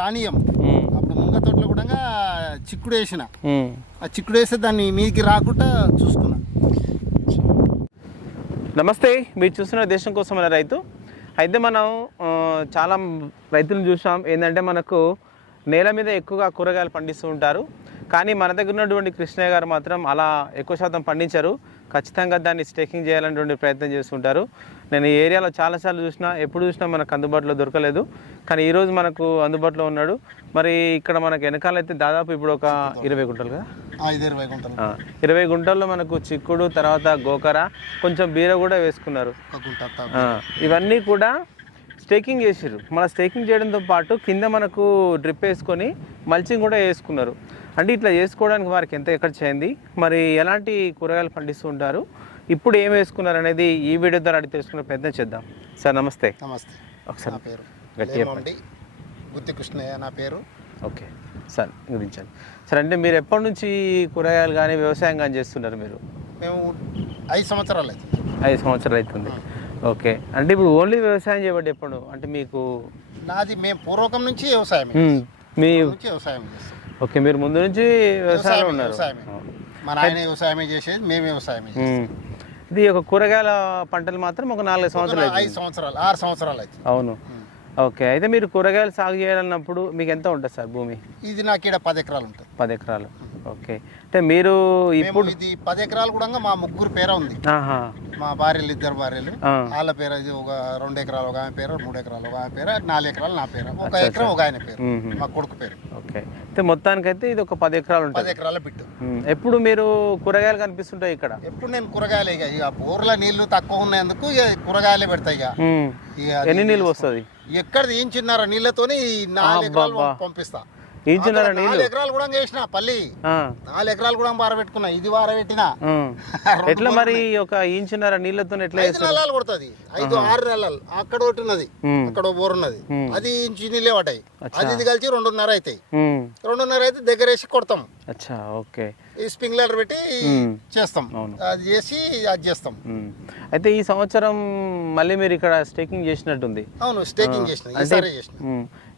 రానియం అప్పుడు ముంగ తోటలో కూడా చిక్కుడు వేసిన. ఆ చిక్కుడు వేస్తే దాన్ని మీదకి రాకుండా చూసుకున్నా. నమస్తే మీరు చూస్తున్న దేశం కోసం అనే రైతు. అయితే మనం చాలా రైతులను చూసాం. ఏంటంటే మనకు నేల మీద ఎక్కువగా కూరగాయలు పండిస్తూ ఉంటారు. కానీ మన దగ్గర ఉన్నటువంటి కృష్ణయ్య గారు మాత్రం అలా ఎక్కువ శాతం పండించారు. ఖచ్చితంగా దాన్ని స్టేకింగ్ చేయాలనేటువంటి ప్రయత్నం చేస్తుంటారు. నేను ఈ ఏరియాలో చాలాసార్లు చూసినా ఎప్పుడు చూసినా మనకు అందుబాటులో దొరకలేదు. కానీ ఈరోజు మనకు అందుబాటులో ఉన్నాడు. మరి ఇక్కడ మనకు వెనకాలైతే దాదాపు ఇప్పుడు ఒక ఇరవై గుంటలు కదా? ఇరవై గుంటలు. ఆ, ఇరవై గుంటల్లో మనకు చిక్కుడు తర్వాత గోకర కొంచెం బీర కూడా వేసుకున్నారు. ఇవన్నీ కూడా స్టేకింగ్ చేసారు మన స్టేకింగ్ చేయడంతో పాటు కింద మనకు డ్రిప్ వేసుకొని మల్చింగ్ కూడా వేసుకున్నారు. అంటే ఇట్లా చేసుకోవడానికి వారికి ఎంత ఎక్కడ చేయండి మరి ఎలాంటి కూరగాయలు పండిస్తూ ఉంటారు? ఇప్పుడు ఏం వేసుకున్నారు అనేది ఈ వీడియో ద్వారా అడిగి తెలుసుకునే ప్రయత్నం చేద్దాం. సార్ నమస్తే. నమస్తే. ఒకసారి నా పేరు గట్టి గుత్తి కృష్ణయ్య నా పేరు. ఓకే. సార్ గురించండి సార్ అంటే మీరు ఎప్పటి నుంచి కూరగాయలు కానీ వ్యవసాయం కానీ చేస్తున్నారు మీరు? మేము ఐదు సంవత్సరాలు అయితే ఐదు సంవత్సరాలు అవుతుంది ఓకే. అంటే ఇప్పుడు ఓన్లీ వ్యవసాయం చేయబట్టి ఎప్పుడు? అంటే మీకు నాది మేము పూర్వకం నుంచి వ్యవసాయం మీ నుంచి వ్యవసాయం ఓకే మీరు ముందు నుంచి వ్యవసాయం ఉన్నారు. మా నాయన వ్యవసాయమే చేసేది మేము వ్యవసాయమే చేస్తాం. ఇది ఒక కూరగాయల పంటలు మాత్రం ఒక నాలుగు సంవత్సరాలు ఐదు సంవత్సరాలు ఆరు సంవత్సరాలు అయితే అవును. ఓకే అయితే మీరు కూరగాయలు సాగు చేయాలన్నప్పుడు మీకు ఎంత ఉంటుంది సార్ భూమి? ఇది నాకు ఇక్కడ పది ఎకరాలు ఉంటుంది. పది ఎకరాలు. ఓకే. అంటే మీరు ఇప్పుడు ఇది పది ఎకరాలు కూడా మా ముగ్గురు పేర ఉంది. మా భార్యలు ఇద్దరు భార్యలు. వాళ్ళ పేరు ఇది ఒక రెండు ఎకరాలు ఒక ఆమె పేరు మూడు ఎకరాలు ఒక ఆమె పేరు నాలుగు ఎకరాలు నా పేరు. ఒక ఎకరం ఒక ఆయన పేరు. మా కొడుకు పేరు. ఓకే. అయితే మొత్తానికైతే ఇది ఒక పది ఎకరాలు పది ఉంటుంది ఎకరాల బిట్టు. ఎప్పుడు మీరు కూరగాయలు కనిపిస్తుంటాయి ఇక్కడ? ఎప్పుడు నేను కూరగాయలు ఇక. ఇక బోర్ల నీళ్ళు తక్కువ ఉన్నందుకు ఇక కూరగాయలే పెడతాయి ఇక. ఎన్ని నీళ్ళు వస్తుంది? ఎక్కడ తీయించినారా నీళ్ళతోని ఈ నాలుగు ఎకరాలు. పంపిస్తా. ఇంచున్నారా అందులో నీళ్ళు నాలుగు ఎకరాలు కూడా చేసిన పల్లి. ఆ, నాలుగు ఎకరాలు కూడా బారబెట్టుకున్నా ఇది బారబెట్టినా. ఆ. ఎట్లా మరి ఒక ఇంచున్నర నీళ్ళతో ఎట్లా ఐదు నెలలు కొడుతుంది. ఐదు ఆరు నెలలు. అక్కడ ఒకటి ఉన్నది. అక్కడ ఓ బోర్ ఉన్నది. అది ఇంచు నీళ్ళే పడ్డాయి. అది ఇది కలిసి రెండున్నర అవుతాయి. రెండున్నర అయితే దగ్గరేసి కొడతాం. అచ్చా ఓకే. ఈ స్ప్రింక్లర్ పెట్టి. చేస్తాం. అవును. అది చేసి అది చేస్తాం. అయితే ఈ సంవత్సరం మళ్ళీ మీరు ఇక్కడ స్టేకింగ్ చేసినట్టుంది. అవును స్టేకింగ్ చేసిన ఈసారి చేసిన.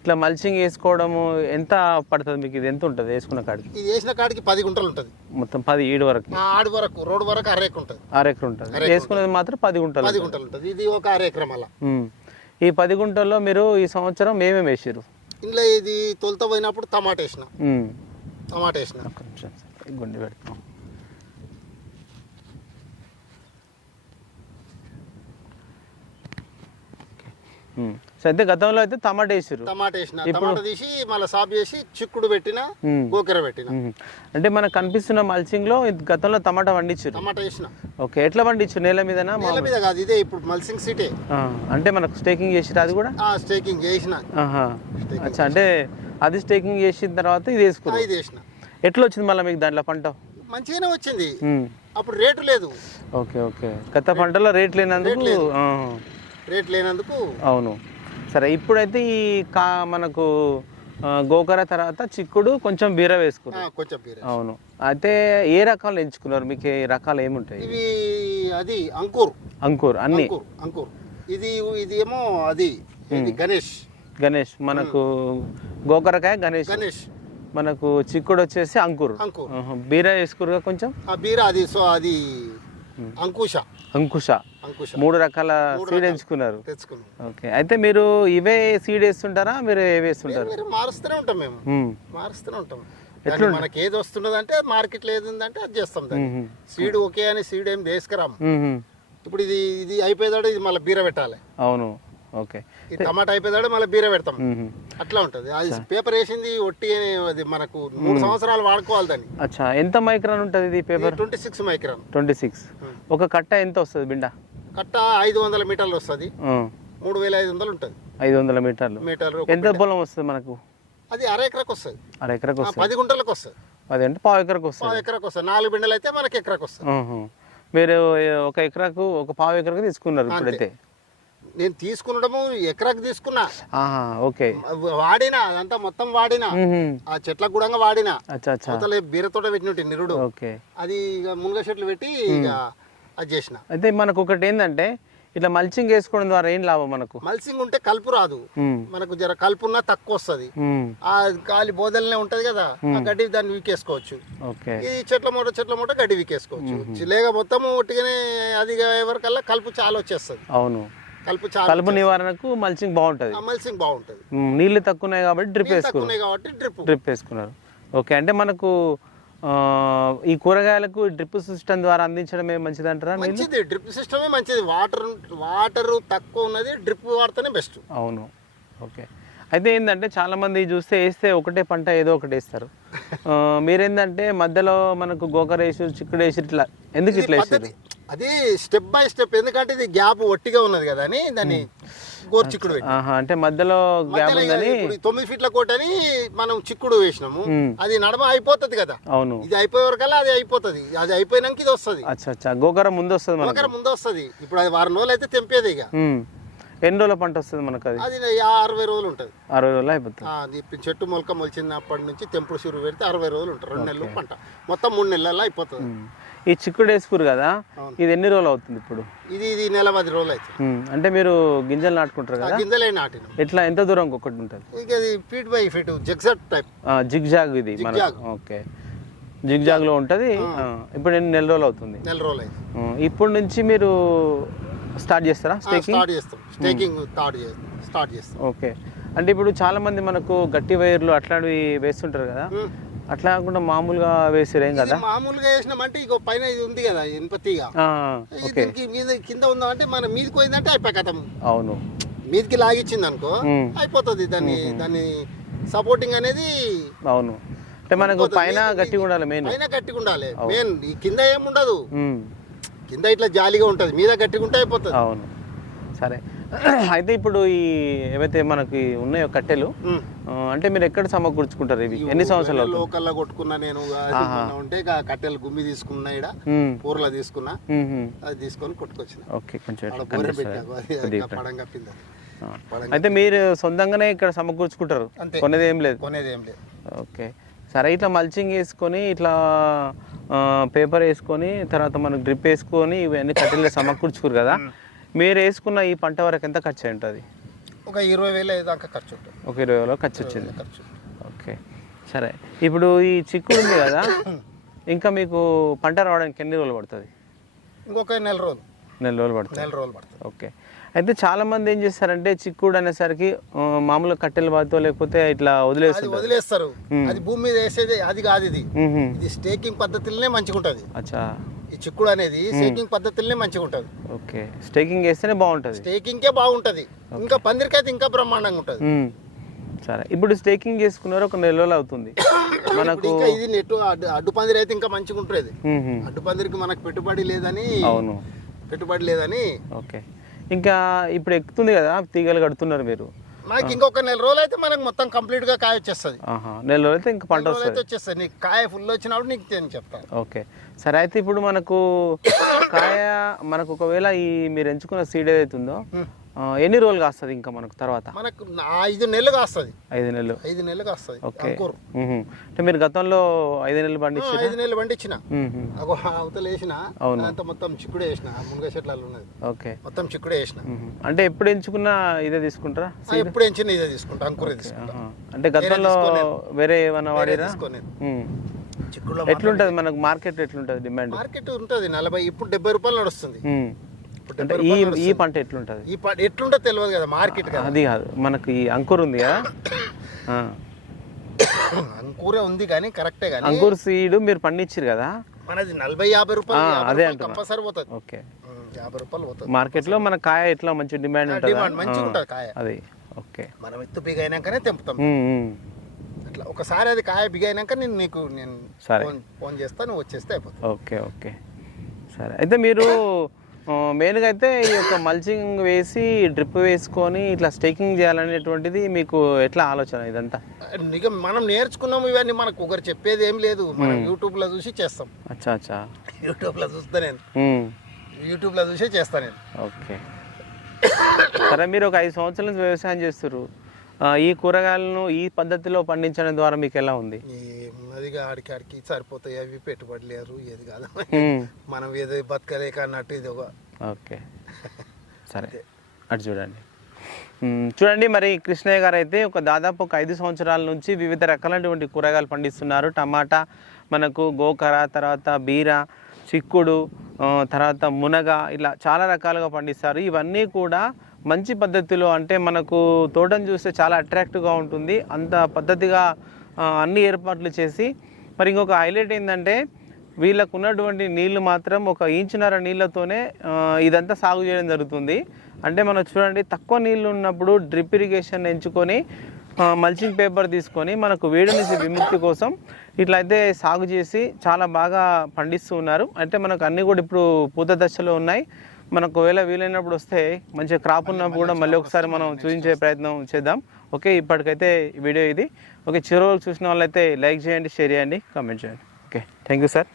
ఇట్లా మల్చింగ్ వేసుకోవడము ఎంత పడుతుంది మీకు? ఇది ఎంత ఉంటుంది వేసుకున్న కాడికి? ఇది వేసిన కాడికి పది గుంటలు ఉంటుంది. మొత్తం పది ఏడు వరకు. ఆడి వరకు రోడ్డు వరకు అర ఎకరం ఉంటుంది. ఆరు ఎకరం ఉంటుంది. వేసుకునేది మాత్రం పది గుంటలు పది గుంటలు ఉంటుంది. ఇది ఒక అర ఎకరం అలా. ఈ పది గుంటల్లో మీరు ఈ సంవత్సరం ఏమేమి వేసారు ఇంట్లో ఇది తొలత పోయినప్పుడు టమాటా వేసిన. టమాటా వేసిన. గుండె పెడతాం. సో అయితే గతంలో అయితే టమాటా వేసారు టమాటా వేసిన. టమాటా తీసి మళ్ళీ సాపు చేసి చిక్కుడు పెట్టిన. గోకెర పెట్టిన. అంటే మనకు కనిపిస్తున్న మల్చింగ్లో గతంలో టమాటా పండించారు టమాటా వేసిన. ఓకే ఎట్లా పండించారు నేల మీదనా? నేల మీద కాదు ఇదే ఇప్పుడు మల్సింగ్ సీటే. అంటే మనకు స్టేకింగ్ చేసిరు అది కూడా? స్టేకింగ్ చేసిన. అచ్చా అంటే అది స్టేకింగ్ చేసిన తర్వాత ఇది ఆ, వేసుకున్నారు ఇది వేసిన. ఎట్లా వచ్చింది మళ్ళీ మీకు దాంట్లో పంట? మంచిగానే వచ్చింది. అప్పుడు రేటు లేదు. Okay okay. గత పంటలో రేట్ లేనందుకు రేట్ లేనందుకు అవును. సరే ఇప్పుడైతే ఈ కా మనకు గోకర తర్వాత చిక్కుడు కొంచెం బీర వేసుకున్నారు కొంచెం పీరే అవును. అయితే ఏ రకాలు ఎంచుకున్నారు? మీకు ఏ రకాలు ఏముంటాయి? ఇవి అది అంకుర్. అంకుర్ అన్ని. అంకుర్ అంకుర్. ఇది ఇది ఏమో అది ఇది గణేష్. గణేష్ మనకు గోకరకాయ గణేష్. గణేష్. మనకు చిక్కుడు వచ్చేసి అంకుర్. అంకుర్. బీర వేసుకురుగా కొంచెం? ఆ బీర అది సో అది అంకుశ. అంకుశ. మూడు రకాల సీడ్ ఎంచుకున్నారు. ఓకే. అయితే మీరు ఇవే సీడ్ వేస్తుంటారా? మీరు ఏ వేస్తుంటారు? మీరు మారుస్తూనే ఉంటాం మేము. మారుస్తూనే ఉంటాం. మనకి ఏది వస్తున్నది అంటే మార్కెట్లో ఏది ఉందంటే అది చేస్తాం దాన్ని. సీడ్ ఓకే అని సీడ్ ఏం తీసుకురాము. ఇప్పుడు ఇది ఇది అయిపోయేదాడు ఇది మళ్ళీ బీర పెట్టాలి. అవును. ఓకే. ఈ టమాటా అయిపోయేదాడు మళ్ళీ బీర పెడతాం. అట్లా ఉంటుంది. అది పేపర్ వేసింది ఒట్టి అది మనకు మూడు సంవత్సరాలు వాడుకోవాలి దాన్ని. అచ్చా. ఎంత మైక్రాన్ ఉంటుంది ఇది paper? Twenty six micron. Twenty six ఒక కట్ట ఎంత వస్తుంది బిండ? కట్ట ఐదు వందల మీటర్లు వస్తుంది. మూడు వేల ఐదు వందలు ఉంటుంది. ఐదు వందల మీటర్లు. మీటర్లు ఎంత పొలం వస్తుంది మనకు? అది అర ఎకరకు వస్తుంది. అర ఎకరకు వస్తుంది. పది గుంటలకు వస్తుంది. అది అంటే పావు ఎకరకు వస్తుంది. పావు ఎకరకు వస్తుంది. నాలుగు బిండలు అయితే మనకి ఎకరకు వస్తుంది. మీరు ఒక ఎకరాకు ఒక పావు ఎకరకు తీసుకున్నారు ఇప్పుడైతే. నేను తీసుకునడము ఎకరకు తీసుకున్నా. ఓకే. వాడినా అదంతా మొత్తం వాడినా. ఆ చెట్లకు కూడా వాడినా. అవతల బీరతోట పెట్టినట్టు నిరుడు. అది మునగ చెట్లు పెట్టి అది చేసిన. అయితే మనకు ఒకటి ఏంటంటే ఇట్లా మల్చింగ్ వేసుకోవడం ద్వారా ఏం లాభం మనకు? మల్సింగ్ ఉంటే కలుపు రాదు. మనకు జర కలుపు ఉన్నా తక్కువ వస్తుంది. ఆ గాలి బోదలనే ఉంటది కదా ఆ గడ్డి దాన్ని వీకేసుకోవచ్చు. ఈ చెట్ల మూట చెట్ల మూట గడ్డి వీకేసుకోవచ్చు. లేక మొత్తం ఒట్టిగానే అది ఎవరికల్లా కలుపు చాలా వచ్చేస్తుంది. అవును. కలుపు నివారణకు మల్చింగ్ బాగుంటుంది. ఆ మల్సింగ్ బాగుంటది. నీళ్ళు తక్కువ ఉన్నాయి కాబట్టి డ్రిప్ వేసుకున్నారు. కాబట్టి డ్రిప్. డ్రిప్ వేసుకున్నారు. ఓకే అంటే మనకు ఈ కూరగాయలకు డ్రిప్ సిస్టమ్ ద్వారా అందించడమే మంచిది అంటారా మంచిది డ్రిప్ సిస్టమే మంచిది. వాటర్ వాటర్ తక్కువ ఉన్నది డ్రిప్ వాడితేనే బెస్ట్. అవును. ఓకే. అయితే ఏంటంటే చాలా మంది చూస్తే వేస్తే ఒకటే పంట ఏదో ఒకటి వేస్తారు. ఆ, మీరేందంటే మధ్యలో మనకు గోకర వేసి చిక్కుడు వేసి ఇట్లా ఎందుకు ఇట్లా వేసారు పద్ధతి అది స్టెప్ బై స్టెప్ ఎందుకంటే ఇది గ్యాప్ ఒట్టిగా ఉన్నది కదా అని దాన్ని గోరు చిక్కుడు పెట్టి ఆహా అంటే మధ్యలో గ్యాప్ ఉందని తొమ్మిది ఫీట్ల కోటని మనం చిక్కుడు వేసినాము. అది నడమ అయిపోతుంది కదా. అవును. ఇది అయిపోయే వరకల్లా అది అయిపోతుంది. అది అయిపోయినాక ఇది వస్తుంది. అచ్చా గోకర ముందు వస్తుంది ఒకరి ముందు వస్తుంది. ఇప్పుడు అది వారం రోజులు అయితే తెంపేది ఇక. ఎన్ని రోజుల పంట వస్తుంది మనకు అది అది అరవై రోజులు ఉంటుంది. అరవై రోజులు అయిపోతుంది. అది చెట్టు మొలక మొలిచినప్పటి నుంచి తెంపుడు చిరు పెడితే అరవై రోజులు ఉంటుంది. రెండు నెలలు పంట. మొత్తం మూడు నెలల్లో అయిపోతుంది. ఈ చిక్కుడు వేసుకురు కదా. ఇది ఎన్ని రోజులు అవుతుంది ఇప్పుడు? ఇది ఇది నెల పది రోజులు అవుతుంది. అంటే మీరు గింజలు నాటుకుంటారు కదా? గింజలే నాటిన. ఎట్లా ఎంత దూరం ఒకటి ఉంటుంది? ఇక feet by feet zigzag type zigzag ఇది మన. ఓకే. జిగ్ జాగ్లో ఉంటుంది ఇప్పుడు ఎన్ని నెల రోజులు అవుతుంది? నెల రోజులు అయితే ఆ, ఇప్పుడు నుంచి మీరు స్టార్ట్ చేస్తారా స్టేకింగ్ స్టార్ట్ చేస్తాం. స్టేకింగ్ స్టార్ట్ చేస్తాం స్టార్ట్ చేస్తాం. ఓకే. అంటే ఇప్పుడు చాలా మంది మనకు గట్టి వైర్లు అట్లాంటివి వేస్తుంటారు కదా. అట్లా కాకుండా మామూలుగా వేసిరేం కదా? మామూలుగా వేసినామంటే ఇక పైన ఇది ఉంది కదా ఇనుప తీగ? కింద ఉందామంటే మన మీదకి పోయిందంటే అయిపోయి కథం. అవును. మీదకి లాగిచ్చింది అనుకో. అయిపోతుంది దాన్ని దాన్ని సపోర్టింగ్ అనేది అవును. అంటే మనకు పైన గట్టిగా ఉండాలి మెయిన్ పైన గట్టిగా ఉండాలి. మెయిన్ ఈ కింద ఏముండదు కింద ఇట్లా జాలీగా ఉంటది. మీద గట్టిగా ఉంటే అయిపోతుంది. అవును. సరే. అయితే ఇప్పుడు ఈ ఏవైతే మనకి ఉన్నాయో కట్టెలు అంటే మీరు ఎక్కడ సమకూర్చుకుంటారు ఇవి? ఎన్ని సంవత్సరాలు అవుతుంది లోకల్లో కొట్టుకున్నా నేను ఉంటే కట్టెలు గుమ్మి తీసుకున్నా ఉమ్, పూర్ల తీసుకున్నా. అది తీసుకొని కొట్టుకొచ్చిన. ఓకే కొంచెం అయితే మీరు సొంతంగానే ఇక్కడ సమకూర్చుకుంటారు. కొనేది ఏం లేదు? కొనేది ఏం లేదు. ఓకే. సరే ఇట్లా మల్చింగ్ వేసుకొని ఇట్లా పేపర్ వేసుకొని తర్వాత మనకు డ్రిప్ వేసుకొని ఇవన్నీ కట్టెలు సమకూర్చుకోరు కదా? మీరు వేసుకున్న ఈ పంట వరకు ఎంత ఖర్చు అయి ఉంటుంది? ఒక ఇరవై వేలు దాకా ఖర్చు ఉంటుంది. ఒక ఇరవై వేల ఖర్చు వచ్చింది. ఖర్చు ఓకే. సరే. ఇప్పుడు ఈ చిక్కుడు ఉంది కదా ఇంకా మీకు పంట రావడానికి ఎన్ని రోజులు పడుతుంది? ఇంకొక నెల రోజులు. నెల రోజులు పడుతుంది. నెల రోజులు పడుతుంది. ఓకే. అయితే చాలా మంది ఏం చేస్తారంటే చిక్కుడు అనేసరికి ఆ, మామూలుగా కట్టెల బాతో లేకపోతే ఇట్లా అది వదిలేస్తుంటారు వదిలేస్తారు. అది భూమి మీద వేసేది అది కాదు ఇది. ఇది స్టేకింగ్ పద్ధతిలోనే మంచిగా ఉంటుంది అచ్చా. ఈ చిక్కుడు అనేది స్టేకింగ్ పద్ధతిలోనే మంచిగా ఉంటుంది. ఓకే. స్టేకింగ్ వేస్తేనే బాగుంటుంది. స్టేకింగ్కే బాగుంటుంది. ఇంకా పందిరికైతే ఇంకా బ్రహ్మాండంగా ఉంటుంది. సరే. ఇప్పుడు స్టేకింగ్ చేసుకున్నారు ఒక నెల రోజులు అవుతుంది. మనకు ఇంకా ఇది నెట్ అడ్డు పందిరి అయితే ఇంకా మంచిగా ఉంటుంది. అడ్డు పందిరికి మనకు పెట్టుబడి లేదని అవును. పెట్టుబడి లేదని ఓకే. ఇంకా ఇప్పుడు ఎక్కుతుంది కదా తీగలు కడుతున్నారు మీరు. మనకి ఇంకొక నెల రోజులు అయితే మనకు మొత్తం కంప్లీట్గా కాయ వచ్చేస్తుంది. ఆహా. నెల రోజులు అయితే ఇంకా పంట వచ్చేస్తుంది. నీకు కాయ ఫుల్ వచ్చినప్పుడు నీకు నేను చెప్తాను. ఓకే. సరే అయితే ఇప్పుడు మనకు కాయ మనకు ఒకవేళ ఈ మీరు ఎంచుకున్న సీడ్ ఏదైతే ఉందో ఎన్ని రోజులు కాస్తుంది ఇంకా మనకు తర్వాత? మనకు ఐదు నెలలు కాస్తుంది. ఐదు నెలలు. ఐదు నెలలు కాస్తుంది. ఓకే. అంటే మీరు గతంలో ఐదు నెలలు పండించారు? ఐదు నెలలు పండించిన. అవతల వేసిన అవును. అదంతా మొత్తం చిక్కుడే వేసిన మునగ చెట్లలో ఉన్నది. ఓకే. మొత్తం చిక్కుడే వేసిన. అంటే ఎప్పుడు ఎంచుకున్నా ఇదే తీసుకుంటారా? ఎప్పుడు ఎంచిన ఇదే తీసుకుంటా అంకురే తీసుకుంటా. అంటే గతంలో వేరే ఏమన్నా వాడిరా. చిక్కుడులో ఎట్లుంటది మనకు మార్కెట్ ఎట్లుంటది డిమాండ్? మార్కెట్ ఉంటుంది నలభై ఇప్పుడు డెబ్బై రూపాయలు నడుస్తుంది. అంటే ఈ ఈ పంట ఎట్లుంటది? ఈ ప- ఎట్లుంటో తెలియదు కదా మార్కెట్ కదా. అది కాదు మనకు ఈ అంకుర్ ఉంది కదా. అంకూరే ఉంది కానీ కరెక్టే కానీ అంకుర్ సీడ్ మీరు పండించారు కదా? మనది నలభై యాభై రూపాయలు అదే. కంపల్సరీ పోతుంది. ఓకే. యాభై రూపాయలు పోతుంది. మార్కెట్లో మన కాయ ఎట్లా మంచి డిమాండ్ ఉంటుందా? డిమాండ్ మంచిగా ఉంటుంది కాయ. అది ఓకే. మనం ఎత్తు బిగ అయినాకనే తెంపుతాం. అట్లా ఒకసారి అది కాయ బిగ అయినాక నేను నీకు నేను సరే. ఫోన్ ఫోన్ చేస్తా నువ్వు వచ్చేస్తే అయిపోతుంది. Okay okay. సరే. అయితే మీరు మెయిన్గా అయితే ఈ యొక్క మల్చింగ్ వేసి డ్రిప్ వేసుకొని ఇట్లా స్టేకింగ్ చేయాలనేటువంటిది మీకు ఎట్లా ఆలోచన ఇదంతా? ఇక మనం నేర్చుకున్నాము ఇవన్నీ మనకు ఒకరు చెప్పేది ఏం లేదు. మనం యూట్యూబ్లో చూసి చేస్తాం. అచ్చా అచ్చా. యూట్యూబ్లో చూస్తా నేను. మ్మ్. యూట్యూబ్లో చూసే చేస్తా నేను. ఓకే. సరే మీరు ఒక ఐదు సంవత్సరాల నుంచి వ్యవసాయం చేస్తారు ఆ, ఈ కూరగాయలను ఈ పద్ధతిలో పండించడం ద్వారా మీకు ఎలా ఉంది? ఆడికి ఆడికి సరిపోతాయి అవి పెట్టుబడి లేరు ఏది కాదు. మనం ఏదో బతకలేక అన్నట్టు ఇది ఒక ఓకే. సరే. అటు చూడండి. చూడండి మరి కృష్ణయ్య గారు అయితే ఒక దాదాపు ఒక ఐదు సంవత్సరాల నుంచి వివిధ రకాలైనటువంటి కూరగాయలు పండిస్తున్నారు. టమాటా మనకు గోకర తర్వాత బీర చిక్కుడు తర్వాత మునగ ఇలా చాలా రకాలుగా పండిస్తారు. ఇవన్నీ కూడా మంచి పద్ధతిలో అంటే మనకు తోటను చూస్తే చాలా అట్రాక్టివ్గా ఉంటుంది. అంత పద్ధతిగా అన్ని ఏర్పాట్లు చేసి మరి ఇంకొక హైలైట్ ఏంటంటే వీళ్ళకు ఉన్నటువంటి నీళ్ళు మాత్రం ఒక ఇంచున్నర నీళ్ళతోనే ఇదంతా సాగు చేయడం జరుగుతుంది. అంటే మనం చూడండి తక్కువ నీళ్ళు ఉన్నప్పుడు డ్రిప్ ఇరిగేషన్ ఎంచుకొని మల్చింగ్ పేపర్ తీసుకొని మనకు వేడి నుంచి విముక్తి కోసం ఇట్లయితే సాగు చేసి చాలా బాగా పండిస్తూ ఉన్నారు. అంటే మనకు అన్నీ కూడా ఇప్పుడు పూత దశలో ఉన్నాయి. మనకు ఒకవేళ వీలైనప్పుడు వస్తే మంచిగా క్రాప్ ఉన్నప్పుడు కూడా మళ్ళీ ఒకసారి మనం చూపించే ప్రయత్నం చేద్దాం. ఓకే ఇప్పటికైతే ఈ వీడియో ఇది. ఓకే చివరి చూసిన వాళ్ళైతే లైక్ చేయండి షేర్ చేయండి కామెంట్ చేయండి. Okay thank you sir.